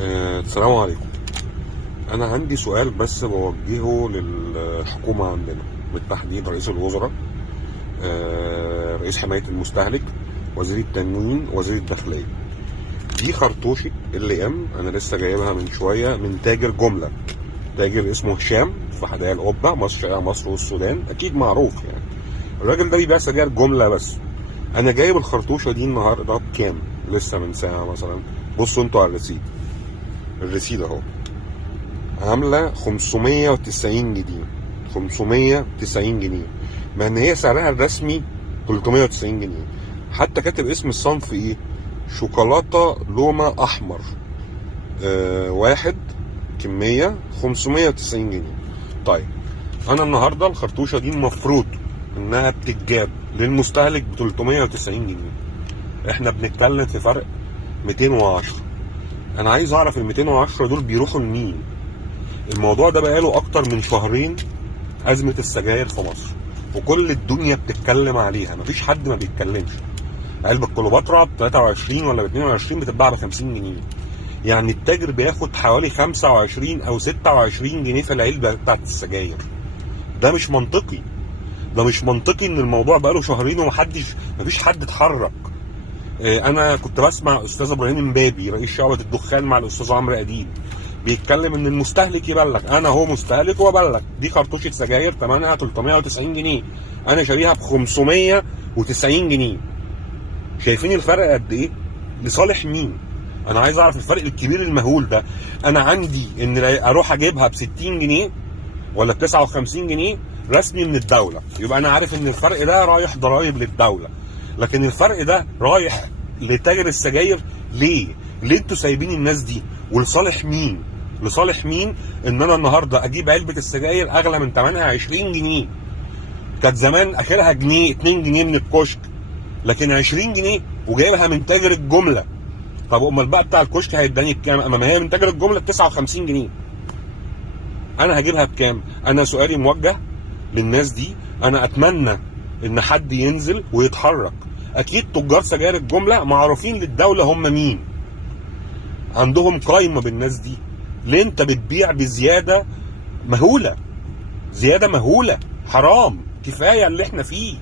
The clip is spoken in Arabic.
السلام عليكم. أنا عندي سؤال بس بوجهه للحكومة عندنا، بالتحديد رئيس الوزراء، رئيس حماية المستهلك، وزير التموين، وزير الداخلية. دي خرطوشة اللي أنا لسه جايبها من شوية من تاجر جملة، تاجر اسمه هشام في حدائق القبة، مصر، شارع مصر والسودان، أكيد معروف يعني. الراجل ده بيبيع سجاير جملة بس. أنا جايب الخرطوشة دي النهاردة بكام؟ لسه من ساعة مثلا. بصوا انتوا على الرصيد، الرصيد اهو، عامله 590 جنيه. 590 جنيه، مع ان هي سعرها الرسمي 390 جنيه. حتى كاتب اسم الصنف ايه، شوكولاته لومه احمر، واحد، كميه 590 جنيه. طيب انا النهارده الخرطوشه دي المفروض انها بتتجاب للمستهلك ب 390 جنيه. احنا بنتكلم في فرق 210. انا عايز اعرف ال 210 دول بيروحوا لمين؟ الموضوع ده بقاله اكتر من شهرين، ازمه السجاير في مصر، وكل الدنيا بتتكلم عليها، مفيش حد ما بيتكلمش. علبه كليوباترا ب 23 ولا ب 22 بتتباع ب 50 جنيه. يعني التاجر بياخد حوالي 25 او 26 جنيه في العلبه بتاعت السجاير. ده مش منطقي. ده مش منطقي ان الموضوع بقاله شهرين مفيش حد اتحرك. انا كنت بسمع استاذ ابراهيم امبابي رئيس شعبة الدخان مع الاستاذ عمرو اديب بيتكلم ان المستهلك يبلغ. انا هو مستهلك وابلغ. دي خرطوشه سجاير ثمنها 390 جنيه، انا شاريها ب 590 جنيه. شايفين الفرق قد ايه؟ لصالح مين؟ انا عايز اعرف الفرق الكبير المهول ده. انا عندي ان اروح اجيبها ب 60 جنيه ولا ب 59 جنيه رسمي من الدوله، يبقى انا عارف ان الفرق ده رايح ضرائب للدوله. لكن الفرق ده رايح لتاجر السجاير ليه؟ ليه انتوا سايبين الناس دي؟ ولصالح مين؟ لصالح مين ان انا النهارده اجيب علبه السجاير اغلى من ثمنها 20 جنيه؟ كانت زمان اخرها جنيه 2 جنيه من الكشك، لكن 20 جنيه وجايبها من تاجر الجمله. طب امال بقى بتاع الكشك هيداني بكام؟ اما ما هي من تاجر الجمله ب 59 جنيه، انا هجيبها بكام؟ انا سؤالي موجه للناس دي. انا اتمنى ان حد ينزل ويتحرك. اكيد تجار سجاير الجمله معروفين للدوله هم مين، عندهم قايمه بالناس دي. ليه انت بتبيع بزياده مهوله؟ زياده مهوله، حرام، كفايه اللي احنا فيه.